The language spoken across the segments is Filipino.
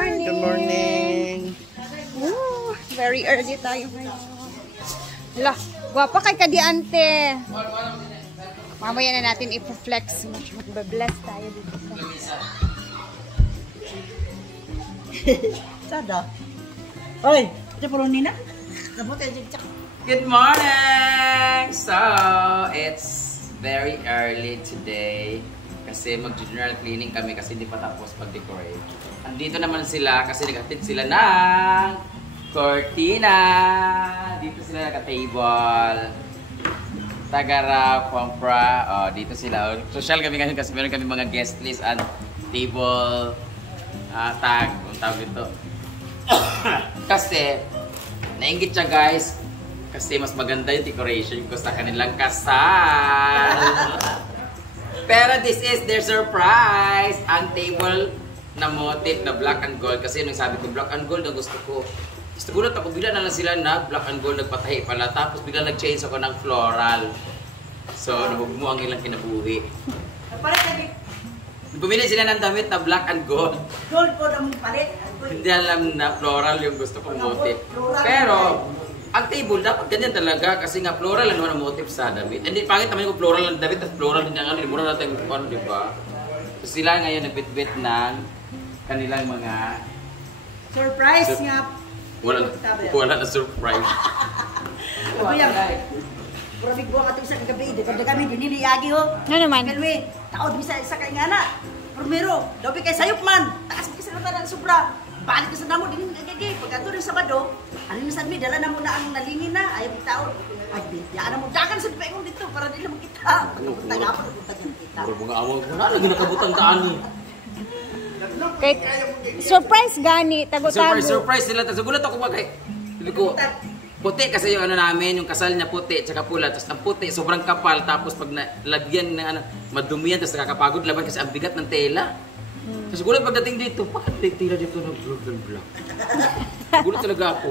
morning! Good morning! Ooh, very early tayo ngayon. Hala, gwapa kay Kadiante. Mamaya na natin i-flex. Magbe-bless tayo dito sa... Sada. Hoy, ito po nina. Good morning! So, it's very early today kasi mag-general cleaning kami kasi hindi pa tapos pag-decorate. Andito naman sila kasi naghatid sila ng cortina. Dito sila naka-table. Tagara, Pampra. Oh, dito sila. Social kami ngayon kasi meron kami mga guest list and table tag. Ang tawag dito. Kasi, nainggit siya guys. Kasi mas maganda yung decoration ko sa kanilang kasal. Pero this is their surprise. Ang table na motif na black and gold. Kasi nung sabi ko black and gold ang gusto ko. Gusto ko lang ako bigla na lang sila na black and gold nagpatahi pala. Tapos bigla nag-change ako ng floral. So nahugmo ang ilang kinabuhi. Bumili sila ng damit na black and gold. Gold po na mong palit. Hindi alam na floral yung gusto kong motif. Pero ang table dapat ganyan talaga kasi nga floral lang naman ang motif sa damit. Hindi pangit naman yung floral lang damit at floral din ang ano, muna natin yung ano, di ba? So sila ngayon nagbit-bit ng kanilang mga Surprise nga. wala na surprise. Kuya, pura big buwan katong sa gabi. Dito kami diniliyagi ho. Ano naman? Kalwe, taod bisa isa kay ngana. Primero, daw kay sayop man. Taas mo kisa na sobra. Balik sa namo din gagi. Pag ato rin Sabado, ano ni sadmi dala na mo na ang nalingin na ayaw bitaon. Ay, ya mo dagan sa paingon dito para dili mo kita. Pagpunta nga pa pagpunta kita. Puro mga awang ko na lagi nakabutang kaani. Kay surprise gani, tago-tago. Surprise nila. Tapos gulat ako ba kay sabi ko, puti kasi yung ano namin, yung kasal niya puti, tsaka pula. Tapos ang puti, sobrang kapal. Tapos pag nalagyan ng ano, madumiyan, tapos nakakapagod laban kasi ang bigat ng tela. Tapos gulat pagdating dito, bakit may tela dito ng blue and black? Gulat talaga ako.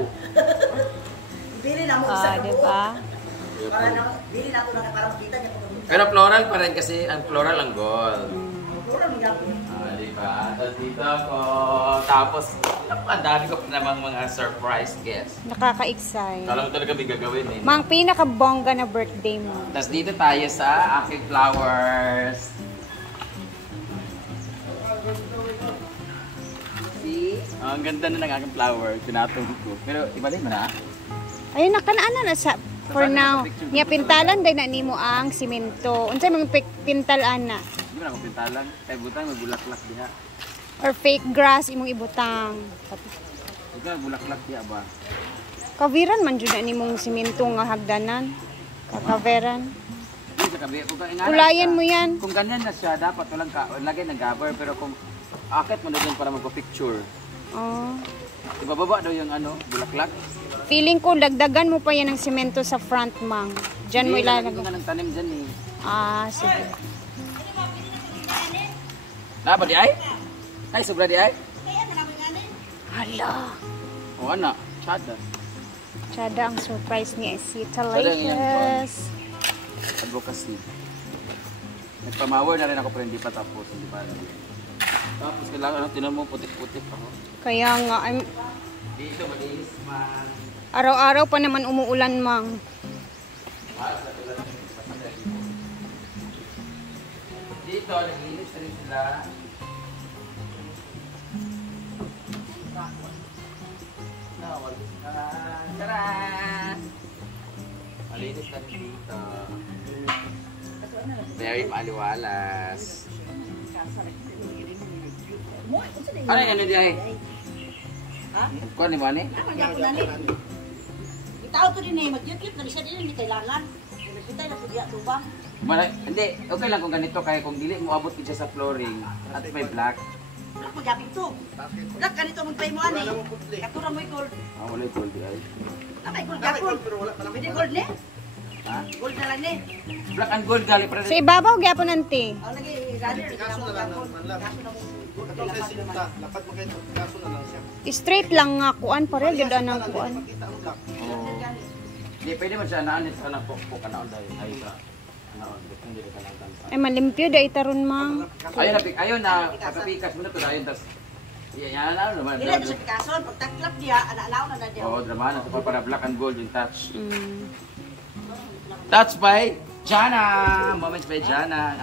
Bili na mo isa ko. Diba? Para na bili na ko na parang kita niya ko. Pero floral pa rin kasi ang floral ang gold. Pura mi gapo. Diba? Tapos dito ako. Tapos, ang dami ko namang mga surprise guests. Nakaka-excite. Kala mo talaga may gagawin eh. Mang pinaka-bongga na birthday mo. Tapos dito tayo sa aking flowers. See? Oh, ang ganda na ng aking flower. Tinatong ko. Pero ibalin mo na. Ayun, nakanaan na sa for now. Niya pintalan day na nimo ang simento. Unsay mga pintalan na? Hindi mo na akong pintalan. Kaya butang may bulaklak diha. Or fake grass imong ibutang. Ito may bulaklak diha ba? Kaviran man jud na nimong simento nga hagdanan. Kakaveran. Hindi sa kabi. Ulayan mo yan. Kung ganyan na siya, dapat walang lagay ng cover. Pero kung akit mo na dyan para magpa-picture. Oh. Ibababa daw yung ano, bulaklak. Feeling ko dagdagan mo pa yan ng simento sa front mang. Diyan mo ilalagay. Hindi ng tanim dyan eh. Ah, sige. Napa di ay? Ay, sobra di ay? Hala. O ano? Chada. Tsada ang surprise ni Esita Tsada ang iyang Laces. Advocacy. Nagpamawer na rin ako pero hindi pa tapos. Hindi pa. Tapos kailangan tinan mo putik-putik ako. Kaya nga, Dito malinis man. araw-araw pa naman umuulan mang. Dito, naglinis na rin sila. Tara! Malinis na rin dito. Very maliwalas. Ano yan di ay? Ha? Kuha ni Mani? Itaw to din eh, mag-YouTube na siya din hindi kailangan. Kita na pudya to ba? Hindi, okay lang kung ganito kaya kung dili mo abot siya sa flooring at may black. Black magyapit to. Black ganito magpay mo ani. Katura mo gold. Wala yung gold di ay. May gold gapon. Pwede gold ni? Ha? Gold na lang ni. Black and gold gali para Sa ibabaw gyapon nanti. Ang lagi radio kaso na lang man lang. Kaso na mo. Lapat mo kayo, kaso na lang siya. Straight lang nga kuan pare gid anang kuan. Hindi pwede man siya naanit sa nang pokpok na dahil ay sa ano, hindi ka lang tansa. Ay malimpyo da itaron mang. Ayun na pakapikas mo na to ayun tas Yan na naman. Dili na sa Picasso, pag taklap diya, ana-alaw na diya. Oo, drama na. Sa para black and gold yung touch. Touch by Jana! Moments by Jana.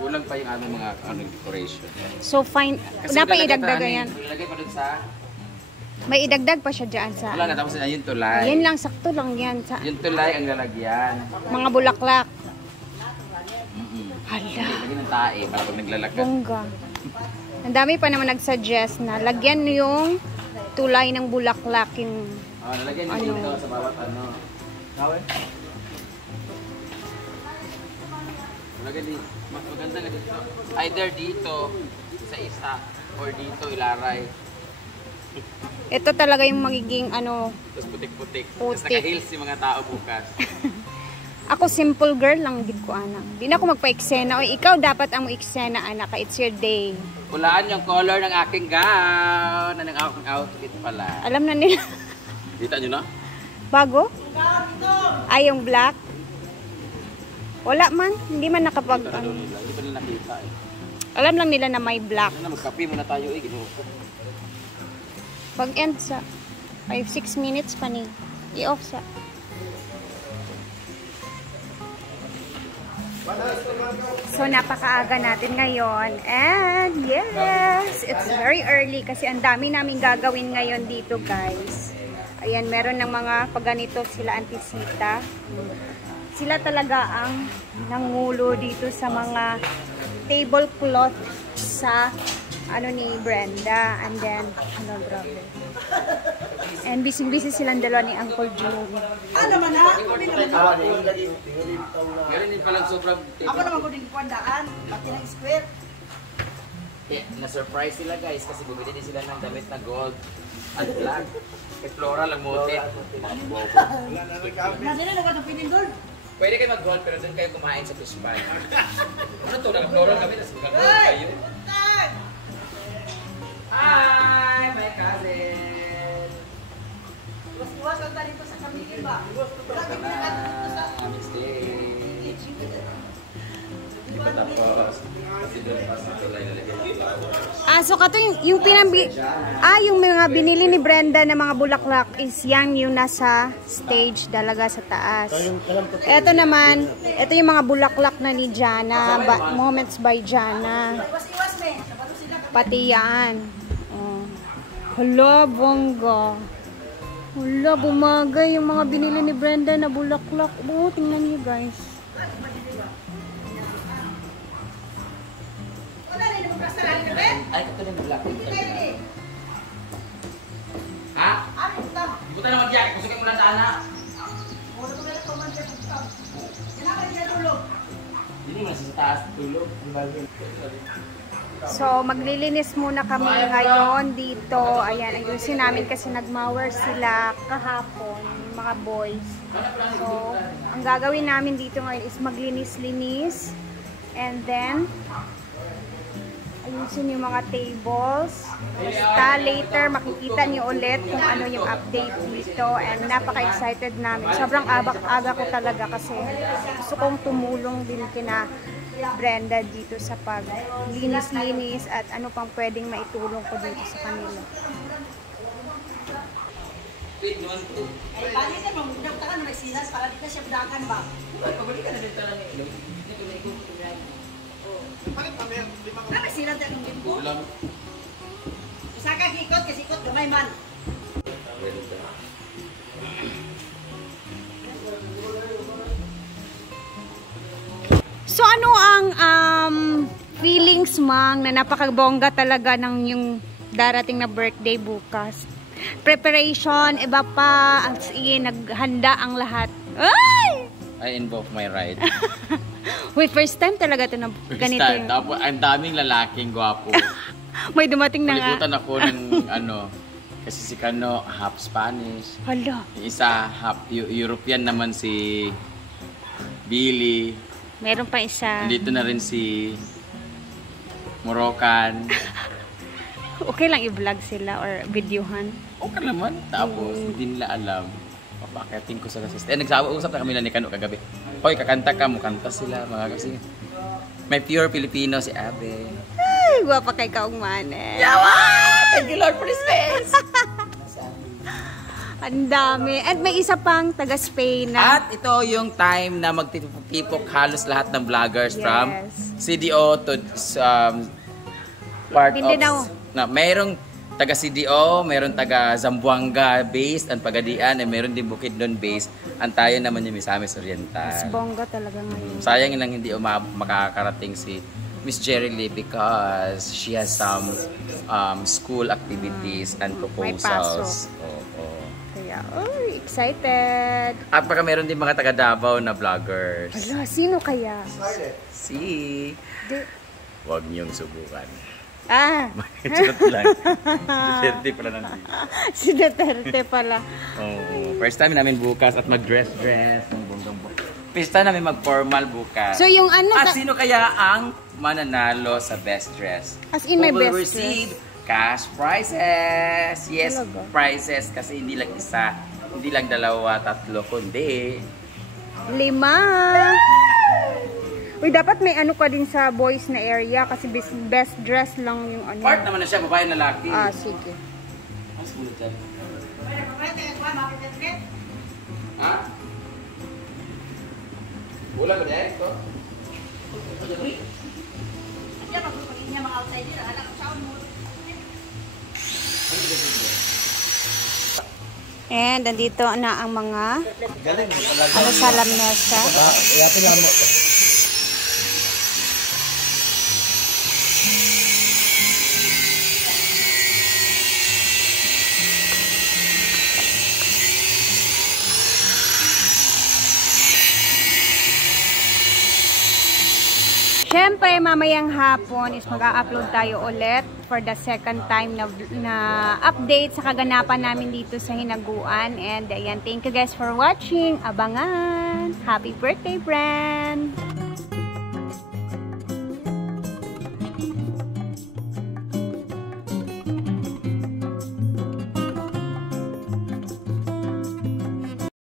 Kulang pa yung aming mga decoration. So fine. Dapat idagdag yan. Ilagay pa dun sa... May idagdag pa siya dyan sa... Wala na, tapos na yung tulay. Yan lang, sakto lang yan. Sa Yung tulay ang lalagyan. mga bulaklak. Hala. Lagyan ng tae para pag naglalakad. Bongga. Ang dami pa naman nag-suggest na lagyan yung tulay ng bulaklak yung... Oh, nalagyan nyo dito sa bawat ano. Kawin? Nalagyan dito. Mas maganda nga dito. Either dito, sa isa, or dito ilaray. Ito talaga yung magiging ano... Tapos putik-putik. Putik. Tapos naka-heels yung mga tao bukas. Ako simple girl lang gid ko anak. Di na ako magpa-eksena. O ikaw dapat ang eksena anak. It's your day. Pulaan yung color ng aking gown. Ng aking outfit pala. Alam na nila. Kita nyo na? Bago? Ay, yung black? Wala man. Hindi man nakapag... Hindi pa nila nakita eh. Alam lang nila na may black. Ano na, magkape muna tayo eh. Pag end sa 5-6 minutes pa ni. I-off sa. So, napakaaga natin ngayon. And, yes! It's very early kasi ang dami namin gagawin ngayon dito, guys. Ayan, meron ng mga pagganito sila Antisita. Sila talaga ang nangulo dito sa mga tablecloth sa ano ni Brenda. And then, ano, grabe. And busy-busy silang dalawa ni Uncle Joe. Ano man ha? Ganun din palang sobrang... Ako naman ko din kuandaan, pati ng square. Na-surprise sila guys kasi bumili din sila ng damit na gold at black. Kay Flora lang mote. Nasila na ko itong pinindol. Pwede kayo mag-gold pero doon kayo kumain sa fish pie. Ano to? Naka-floral kami tapos mag-gold kayo. Hi! My cousin! Iwas-iwas lang tayo dito sa kamili ba? Lagi mo na dito sa... Stage! Hindi pa tapos. Kasi doon pa sa tulay nalagyan ng flowers. So kato yung yung mga binili ni Brenda na mga bulaklak is yan yung nasa stage talaga sa taas. Ito naman, ito yung mga bulaklak na ni Jana, Moments by Jana. Iwas-iwas me. Pati yan. Oh. Hala, bongga. Hala, bumagay yung mga binili ni Brenda na bulaklak. Oh, tingnan niyo guys. Ay, ito rin black. Ha? Ibuta na mag-yak. Kusukin mo lang sa anak. Hindi mo nasa taas. Tulog. So, maglilinis muna kami ngayon dito. Ayan, ayusin namin kasi nagmower sila kahapon, mga boys. So, ang gagawin namin dito ngayon is maglinis-linis. And then, ayusin yung mga tables. Basta later, makikita niyo ulit kung ano yung update dito. And napaka-excited namin. Sobrang aga ko talaga kasi gusto kong tumulong din kina Brenda dito sa paglinis-linis at ano pang pwedeng maitulong ko dito sa kanila. Ay, bakit na mamudap ka na nagsilas para di ka siya budakan ba? Pabalik ka na dito lang eh. Bakit mamaya? Na may silas na ng limbo. Ulam. Isa ka hikot kasi hikot gamay man. So ano ang feelings mang na napakabongga talaga ng yung darating na birthday bukas? Preparation, iba pa, as in, naghanda ang lahat. Ay! I invoke my right. Wait, first time talaga ito na ganito. First time. Tapos, ang daming lalaking gwapo. May dumating na nga. Palibutan ako ng ano, kasi si Kano, half Spanish. Hala. Yung isa, half European naman si Billy. Meron pa isa. Nandito na rin si Moroccan. Okay lang i-vlog sila or videohan. Okay naman. Tapos, hindi nila alam. Papakating ko sa assistant. Nagsawa-usap na kami na ni Kano kagabi. Hoy, kakanta ka mo. Kanta sila. Mga kasi. May pure Filipino si Abe. Ay! Ay, guwapa kay kaungmane. Yawa! Thank you Lord for this space! Ang dami. At may isa pang taga Spain na. At ito yung time na magtitipok of lahat ng vloggers Yes. from CDO to part Mindanao. of... Na, mayroong taga CDO, mayroong taga Zamboanga based, ang Pagadian, at mayroon din Bukidnon based. Ang tayo naman yung Misamis Mas Oriental. bongga talaga ngayon. Sayang lang hindi makakarating si Miss Jerry Lee because she has some school activities and May proposals. pasok. Oo. Kaya, excited. At baka meron din mga taga Davao na vloggers. Ala, sino kaya? Si... Di- Huwag niyong subukan. Ah, Charot lang. Duterte pala nandito. si Duterte pala. Oo. First time namin bukas at mag-dress-dress. First time namin mag-formal bukas. So, yung ano... At sino kaya ang mananalo sa best dress? As in my Who will best receive cash prizes. Yes, Talaga? prizes. Kasi hindi lang isa, hindi lang dalawa, tatlo, kundi 5. Uy, dapat may ano ka din sa boys na area kasi best dress lang yung ano. part naman na siya, babae na lalaki. Ah, sige. Ang sulit yan. Ha? Wala ba dahil ito? Diyan magpapagin niya mga outsider. Anak ang sound mo. And andito na ang mga ano sa lamesa. Siyempre, mamayang hapon is mag-a-upload tayo ulit for the second time na update sa kaganapan namin dito sa Hinaguan. And ayan, thank you guys for watching. Abangan! Happy birthday, friend!